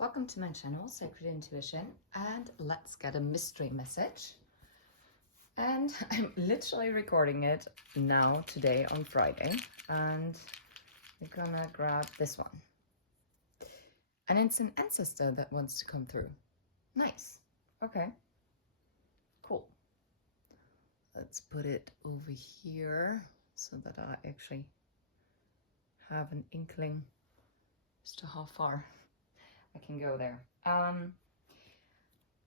Welcome to my channel, Sacred Intuition, and let's get a mystery message. And I'm literally recording it now, today on Friday, and we're gonna grab this one. And it's an ancestor that wants to come through. Nice. Okay. Cool. Let's put it over here so that I actually have an inkling as to how far I can go there.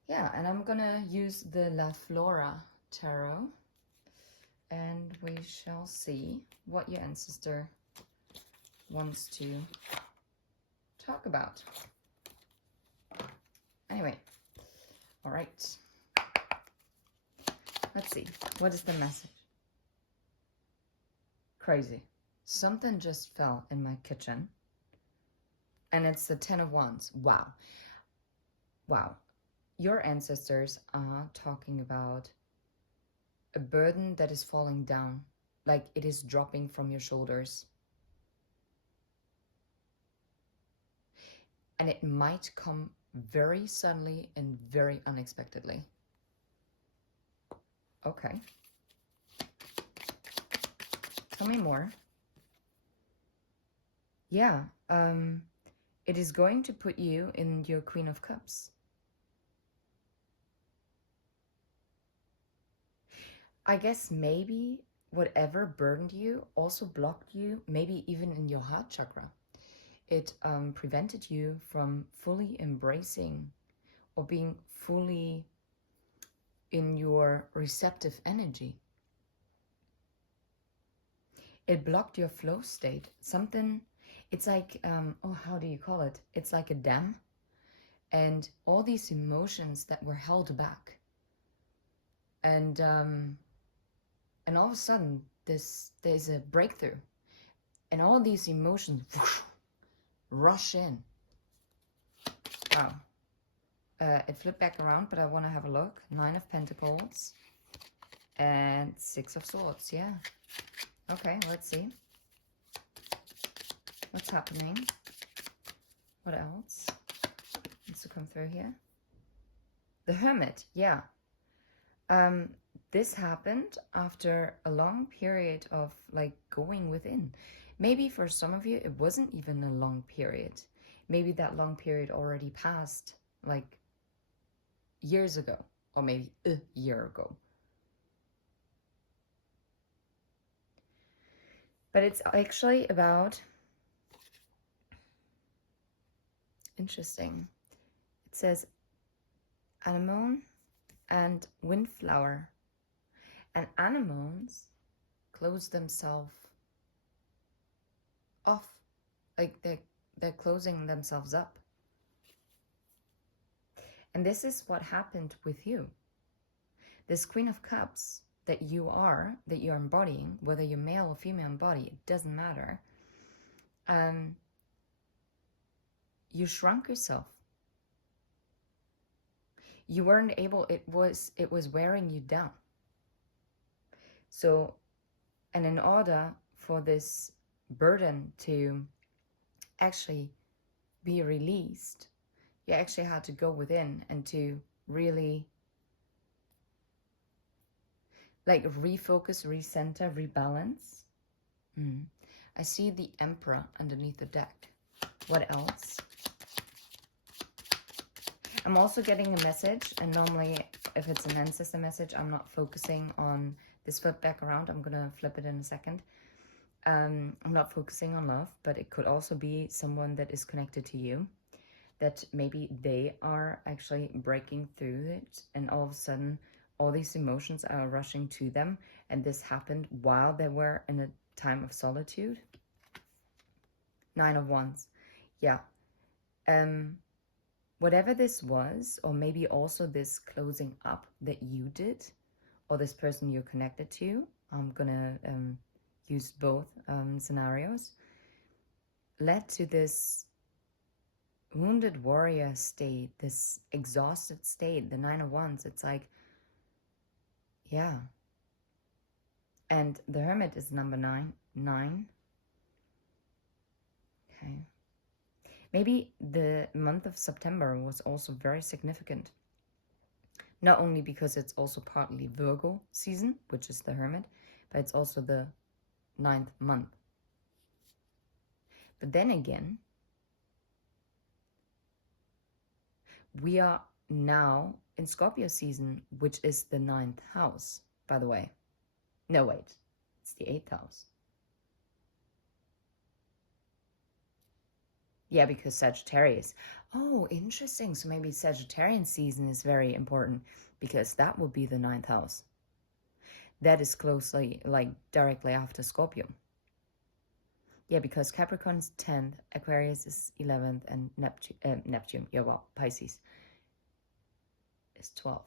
Yeah, and I'm gonna use the La Flora Tarot, and we shall see what your ancestor wants to talk about. Anyway, all right. Let's see. What is the message? Crazy. Something just fell in my kitchen, and it's the 10 of Wands. Wow. Wow. Your ancestors are talking about a burden that is falling down, like it is dropping from your shoulders. And it might come very suddenly and very unexpectedly. Okay. Tell me more. Yeah, it is going to put you in your Queen of Cups. I guess maybe whatever burdened you also blocked you, maybe even in your heart chakra. It prevented you from fully embracing or being fully in your receptive energy. It blocked your flow state. Something, it's like, how do you call it? It's like a dam. And all these emotions that were held back. And all of a sudden, there's a breakthrough. And all these emotions whoosh, rush in. Wow. It flipped back around, but I want to have a look. 9 of Pentacles and 6 of Swords. Yeah. Okay, let's see. What's happening? What else needs to come through here? The Hermit. Yeah. This happened after a long period of like going within. Maybe for some of you, it wasn't even a long period. Maybe that long period already passed like years ago, or maybe a year ago. But it's actually about, interesting. It says anemone and windflower. And anemones close themselves off, like they're closing themselves up. And this is what happened with you. This Queen of Cups that you're embodying, whether you're male or female body, it doesn't matter. You shrunk yourself. You weren't able, it was wearing you down. So, and in order for this burden to actually be released, you actually had to go within and to really like refocus, recenter, rebalance. I see the Emperor underneath the deck. What else? I'm also getting a message, and normally if it's an ancestor message, I'm not focusing on this flip back around. I'm gonna flip it in a second. I'm not focusing on love, but it could also be someone that is connected to you, that maybe they are actually breaking through it, and all of a sudden all these emotions are rushing to them, and this happened while they were in a time of solitude. 9 of Wands. Yeah. Whatever this was, or maybe also this closing up that you did, or this person you're connected to, I'm gonna use both scenarios, led to this wounded warrior state, this exhausted state, the 9 of Wands. It's like, yeah. And the Hermit is number 9. Okay. Maybe the month of September was also very significant. Not only because it's also partly Virgo season, which is the Hermit, but it's also the 9th month. But then again, we are now in Scorpio season, which is the 9th house, by the way. No, wait, it's the 8th house. Yeah, because Sagittarius. Oh, interesting. So maybe Sagittarian season is very important because that would be the 9th house. That is closely, like, directly after Scorpio. Yeah, because Capricorn is 10th, Aquarius is 11th, and Neptune, yeah, well, Pisces is 12th.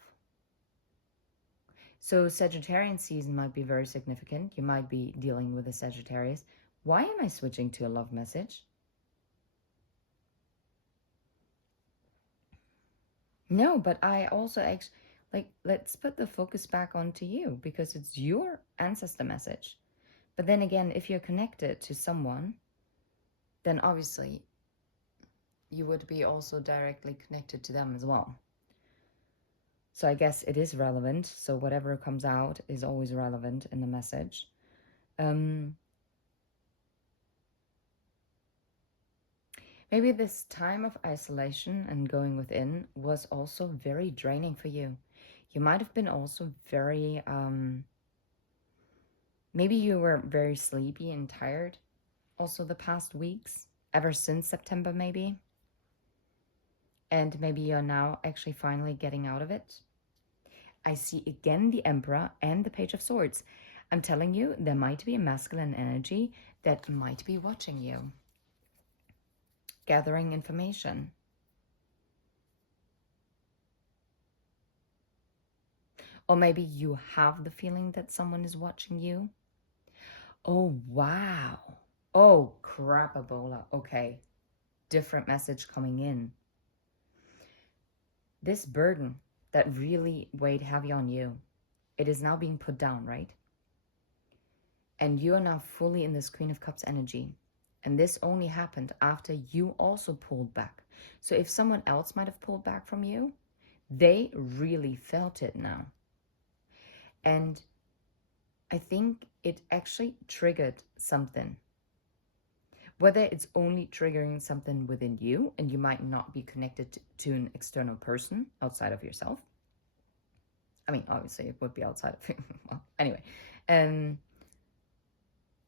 So Sagittarian season might be very significant. You might be dealing with a Sagittarius. Why am I switching to a love message? No, but I also actually, like, let's put the focus back onto you because it's your ancestor message. But then again, if you're connected to someone, then obviously you would be also directly connected to them as well. So I guess it is relevant. So whatever comes out is always relevant in the message. Maybe this time of isolation and going within was also very draining for you. You might have been also very, maybe you were very sleepy and tired also the past weeks, ever since September maybe. And maybe you're now actually finally getting out of it. I see again the Emperor and the Page of Swords. I'm telling you, there might be a masculine energy that might be watching you, gathering information. Or maybe you have the feeling that someone is watching you. Oh, wow. Oh, crapabola. Okay. Different message coming in. This burden that really weighed heavy on you, it is now being put down, right? And you are now fully in this Queen of Cups energy. And this only happened after you also pulled back. So if someone else might have pulled back from you, they really felt it now. And I think it actually triggered something. Whether it's only triggering something within you and you might not be connected to an external person outside of yourself. I mean, obviously it would be outside of you. Well, anyway.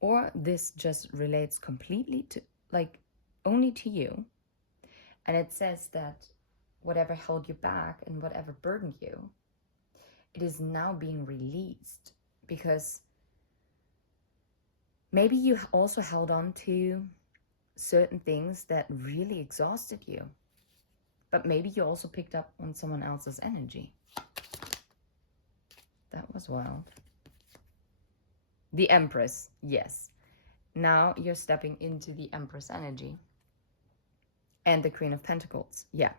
Or this just relates completely to, like, only to you. And it says that whatever held you back and whatever burdened you, it is now being released. Because maybe you also held on to certain things that really exhausted you. But maybe you also picked up on someone else's energy. That was wild. The Empress, yes. Now you're stepping into the Empress energy. And the Queen of Pentacles, yeah.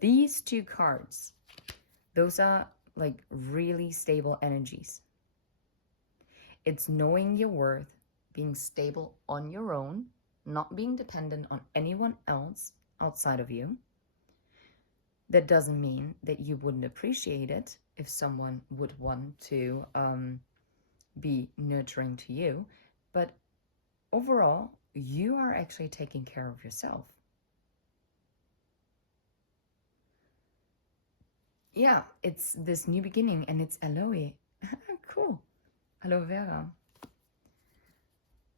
These two cards, those are like really stable energies. It's knowing your worth, being stable on your own, not being dependent on anyone else outside of you. That doesn't mean that you wouldn't appreciate it if someone would want to be nurturing to you. But overall, you are actually taking care of yourself. Yeah, it's this new beginning and it's aloe. Cool. Aloe vera.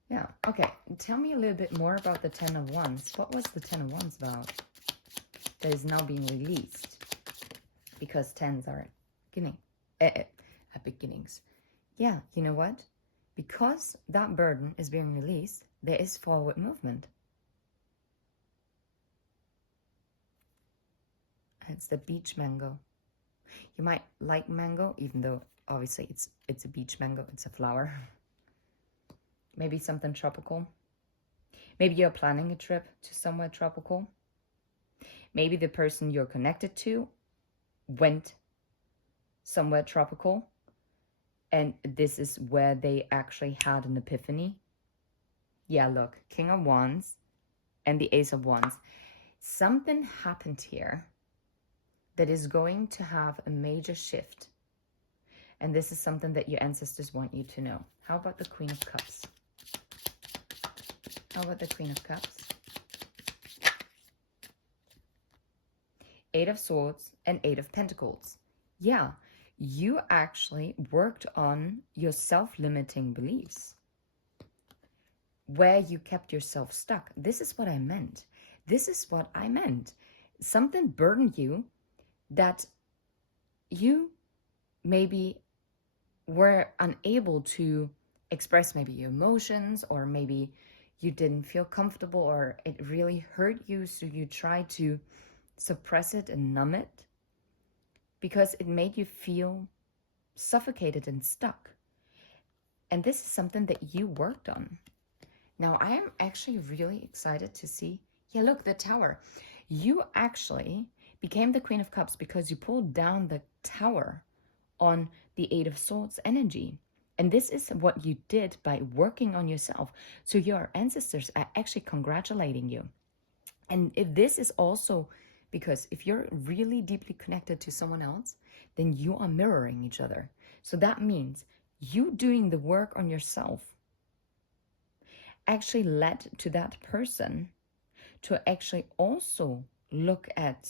Yeah, okay. Tell me a little bit more about the Ten of Wands. What was the Ten of Wands about that is now being released? Because tens are beginnings. Yeah, you know what? Because that burden is being released, there is forward movement. It's the beach mango. You might like mango, even though obviously it's a beach mango, it's a flower. Maybe something tropical. Maybe you're planning a trip to somewhere tropical. Maybe the person you're connected to went somewhere tropical, and this is where they actually had an epiphany. Yeah, look, King of Wands, and the Ace of Wands. Something happened here that is going to have a major shift. And this is something that your ancestors want you to know. How about the Queen of Cups? How about the Queen of Cups? Eight of Swords and Eight of Pentacles. Yeah, you actually worked on your self-limiting beliefs, where you kept yourself stuck. This is what I meant. This is what I meant. Something burdened you that you maybe were unable to express maybe your emotions, or maybe you didn't feel comfortable, or it really hurt you, so you tried to suppress it and numb it because it made you feel suffocated and stuck. And this is something that you worked on. Now, I am actually really excited to see, yeah, look, the Tower. You actually became the Queen of Cups because you pulled down the Tower on the Eight of Swords energy. And this is what you did by working on yourself. So your ancestors are actually congratulating you. And if this is also because if you're really deeply connected to someone else, then you are mirroring each other. So that means you doing the work on yourself actually led to that person to actually also look at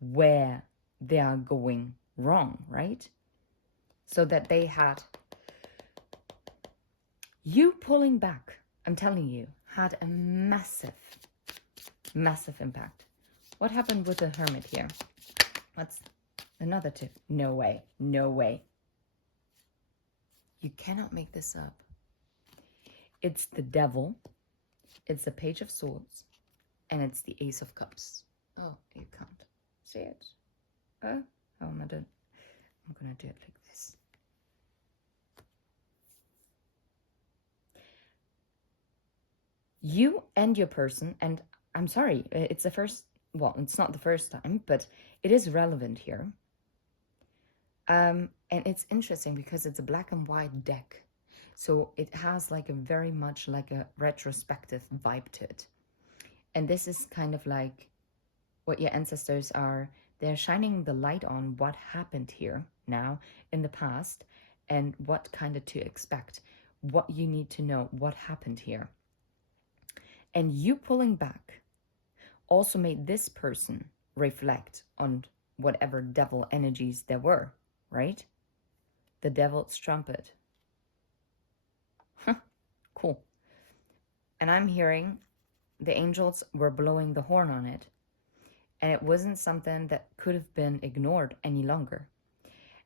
where they are going wrong, right? So that they had you pulling back, I'm telling you, had a massive impact. What happened with the Hermit here? What's another tip? No way, no way. You cannot make this up. It's the Devil, it's the Page of Swords, and it's the Ace of Cups. Oh, you can't see it. Oh, I'm gonna do it like this. You and your person, and I'm sorry, it's the first, well, it's not the first time, but it is relevant here. And it's interesting because it's a black and white deck. So it has like a very much like a retrospective vibe to it. And this is kind of like what your ancestors are. They're shining the light on what happened here now in the past and what kind of to expect, what you need to know, what happened here. And you pulling back also made this person reflect on whatever devil energies there were, right? The devil's trumpet. Cool. And I'm hearing the angels were blowing the horn on it. And it wasn't something that could have been ignored any longer.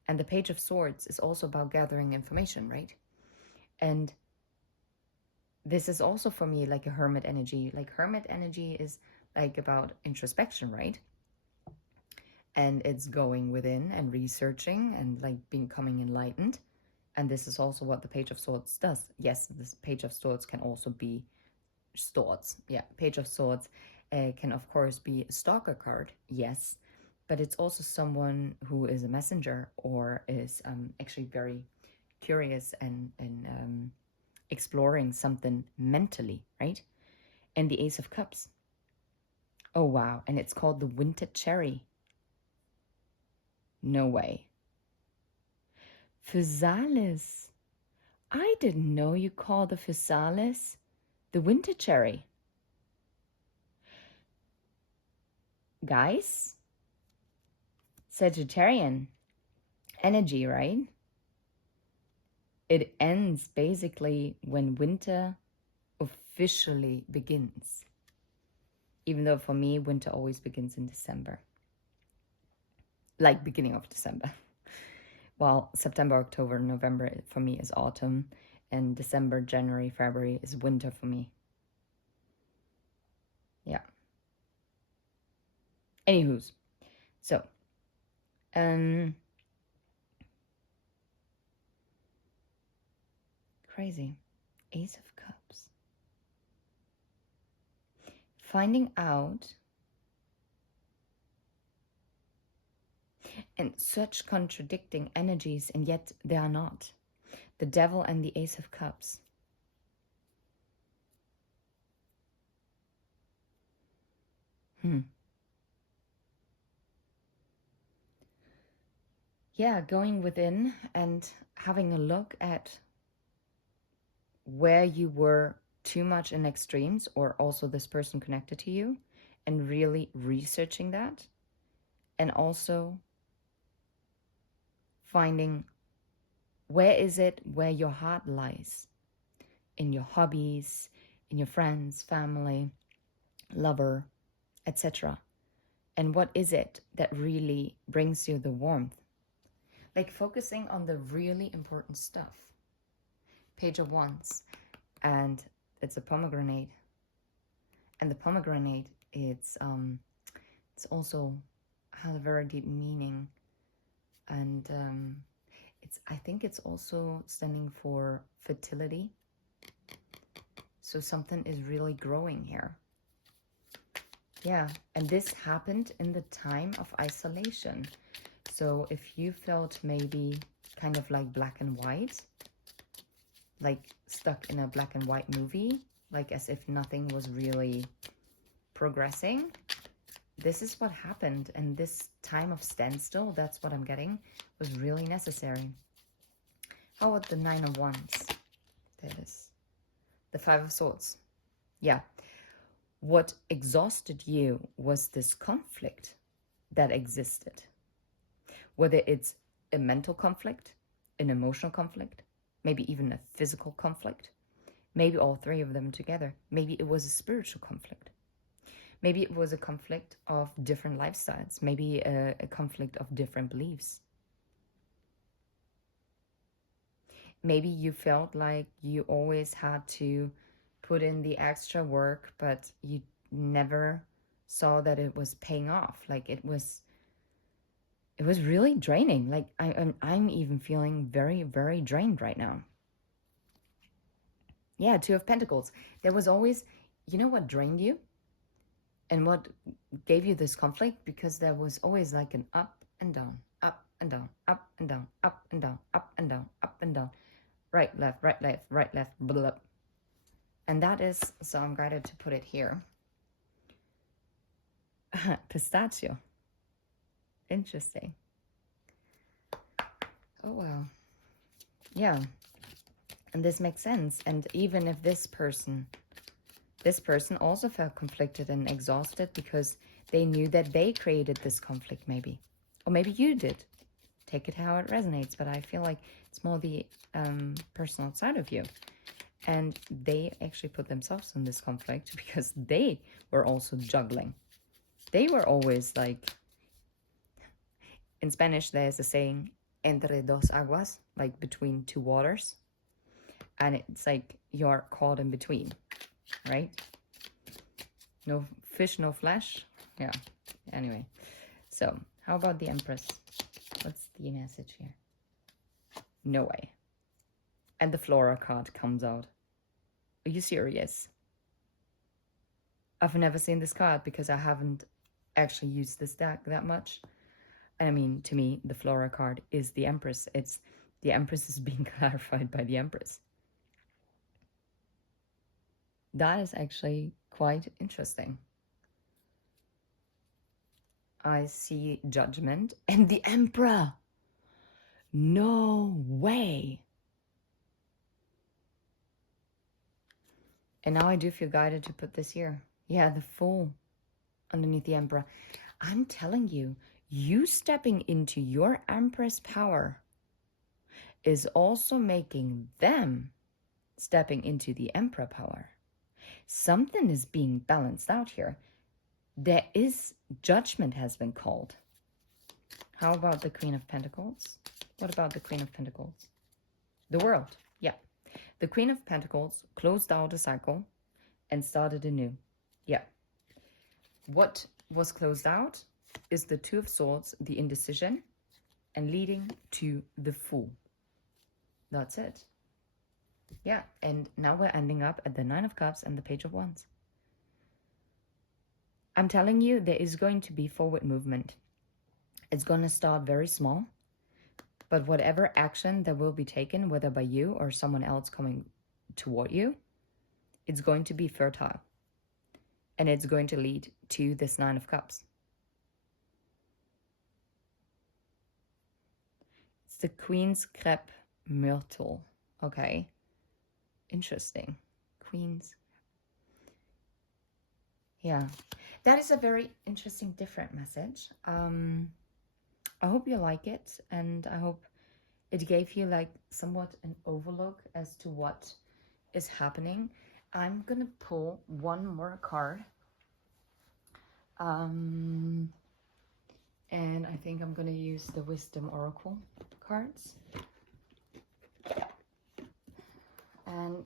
And the Page of Swords is also about gathering information, right? And this is also for me like a hermit energy. Like hermit energy is like about introspection, right? And it's going within and researching and like becoming enlightened. And this is also what the Page of Swords does. Yes, this Page of Swords can also be swords. Yeah, Page of Swords can of course be a stalker card, yes. But it's also someone who is a messenger or is actually very curious and exploring something mentally, right? And the Ace of Cups. Oh, wow. And it's called the Winter Cherry. No way. Physalis. I didn't know you called the Physalis the Winter Cherry. Guys, Sagittarian energy, right? It ends basically when winter officially begins. Even though for me, winter always begins in December. Like beginning of December. While September, October, November for me is autumn. And December, January, February is winter for me. Yeah. Anywho's. So. Crazy. Ace of Cups. Finding out. And such contradicting energies, and yet they are not. The Devil and the Ace of Cups. Yeah, going within and having a look at where you were too much in extremes, or also this person connected to you, and really researching that, and also finding where is it where your heart lies, in your hobbies, in your friends, family, lover, etc. And what is it that really brings you the warmth? Like focusing on the really important stuff. Page of Wands, and it's a pomegranate. And the pomegranate, it's also has a very deep meaning, and I think it's also standing for fertility. So something is really growing here. Yeah, and this happened in the time of isolation. So if you felt maybe kind of like black and white, like stuck in a black and white movie, like as if nothing was really progressing, this is what happened. And this time of standstill, that's what I'm getting, was really necessary. How about the Nine of Wands? That is the Five of Swords. Yeah. What exhausted you was this conflict that existed. Whether it's a mental conflict, an emotional conflict, maybe even a physical conflict, maybe all three of them together. Maybe it was a spiritual conflict. Maybe it was a conflict of different lifestyles, maybe a conflict of different beliefs. Maybe you felt like you always had to put in the extra work, but you never saw that it was paying off. Like it was really draining. Like I'm even feeling very, very drained right now. Yeah, Two of Pentacles. There was always, you know what drained you? And what gave you this conflict? Because there was always like an up and down, up and down, up and down, up and down, up and down, up and down. Right, left, right, left, right, left, blah, blah. And that is, so I'm guided to put it here. Pistachio. Interesting. Oh, wow. Yeah. And this makes sense. And even if this person also felt conflicted and exhausted because they knew that they created this conflict, maybe. Or maybe you did. Take it how it resonates. But I feel like it's more the personal side of you. And they actually put themselves in this conflict because they were also juggling. They were always like, in Spanish, there's a saying, entre dos aguas, like between two waters. And it's like you're caught in between, right? No fish, no flesh. Yeah, anyway. So, how about the Empress? What's the message here? No way. And the Flora card comes out. Are you serious? I've never seen this card because I haven't actually used this deck that much. And I mean, to me, the Flora card is the Empress. It's the Empress is being clarified by the Empress. That is actually quite interesting. I see Judgment and the Emperor. No way. And now I do feel guided to put this here. Yeah, the Fool underneath the Emperor. I'm telling you, you stepping into your Empress power is also making them stepping into the Emperor power. Something is being balanced out here. There is judgment has been called. How about the Queen of Pentacles? What about the Queen of Pentacles? The World, yeah. The Queen of Pentacles closed out a cycle and started anew. Yeah. What was closed out is the Two of Swords, the indecision, and leading to the Fool. That's it. Yeah, and now we're ending up at the Nine of Cups and the Page of Wands. I'm telling you, there is going to be forward movement. It's going to start very small, but whatever action that will be taken, whether by you or someone else coming toward you, it's going to be fertile. And it's going to lead to this Nine of Cups. It's the Queen's Crepe Myrtle. Okay. Interesting. Queen's. Yeah. That is a very interesting, different message. I hope you like it, and I hope it gave you like somewhat an overlook as to what is happening. I'm gonna pull one more card. And I think I'm gonna use the Wisdom Oracle cards. And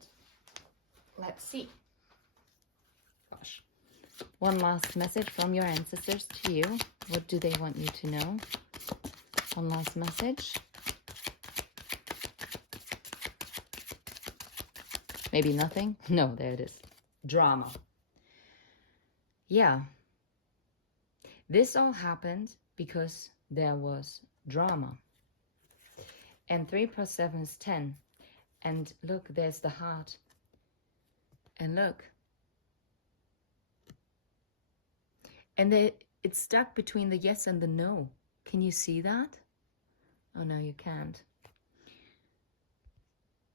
let's see. Gosh. One last message from your ancestors to you. What do they want you to know? One last message. Maybe nothing? No, there it is. Drama. Yeah. This all happened because there was drama. And 3 plus 7 is 10. And look, there's the heart. And look. And it's stuck between the yes and the no. Can you see that? Oh, no, you can't.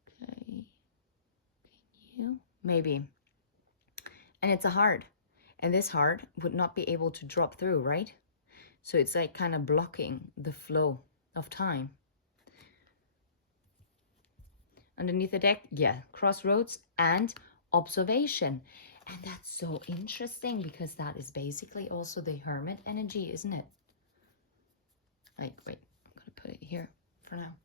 Okay. Can you? Maybe. And it's a heart. And this heart would not be able to drop through, right? So it's like kind of blocking the flow of time. Underneath the deck, yeah, crossroads and observation. And that's so interesting because that is basically also the Hermit energy, isn't it? Like, wait, I'm going to put it here for now.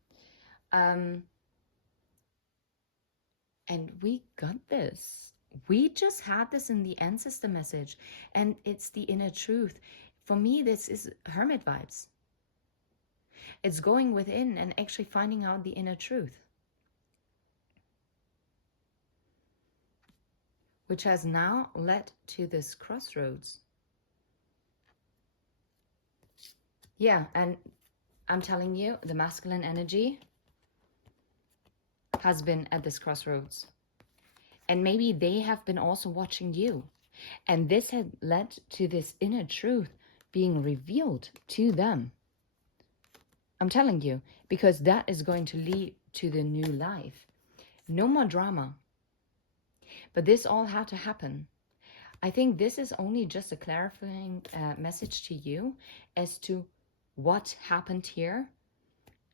And we got this. We just had this in the ancestor message, and it's the inner truth. For me, this is Hermit vibes. It's going within and actually finding out the inner truth, which has now led to this crossroads. Yeah, and I'm telling you, the masculine energy has been at this crossroads. And maybe they have been also watching you. And this had led to this inner truth being revealed to them. I'm telling you, because that is going to lead to the new life. No more drama. But this all had to happen. I think this is only just a clarifying message to you as to what happened here.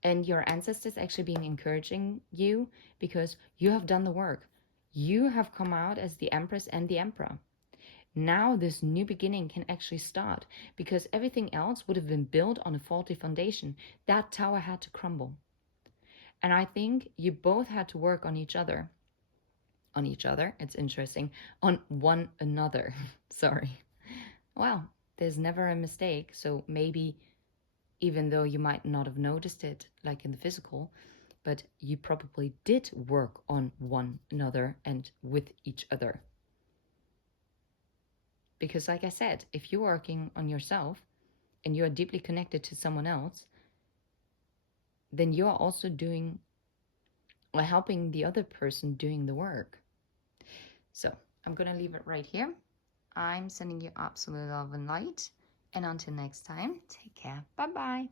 And your ancestors actually being encouraging you because you have done the work. You have come out as the Empress and the Emperor. Now this new beginning can actually start because everything else would have been built on a faulty foundation. That tower had to crumble. And I think you both had to work on each other. On each other, it's interesting. On one another. Sorry. Well, there's never a mistake. So maybe even though you might not have noticed it like in the physical, but you probably did work on one another and with each other. Because like I said, if you're working on yourself and you're deeply connected to someone else, then you're also doing or helping the other person doing the work. So I'm going to leave it right here. I'm sending you absolute love and light. And until next time, take care. Bye-bye.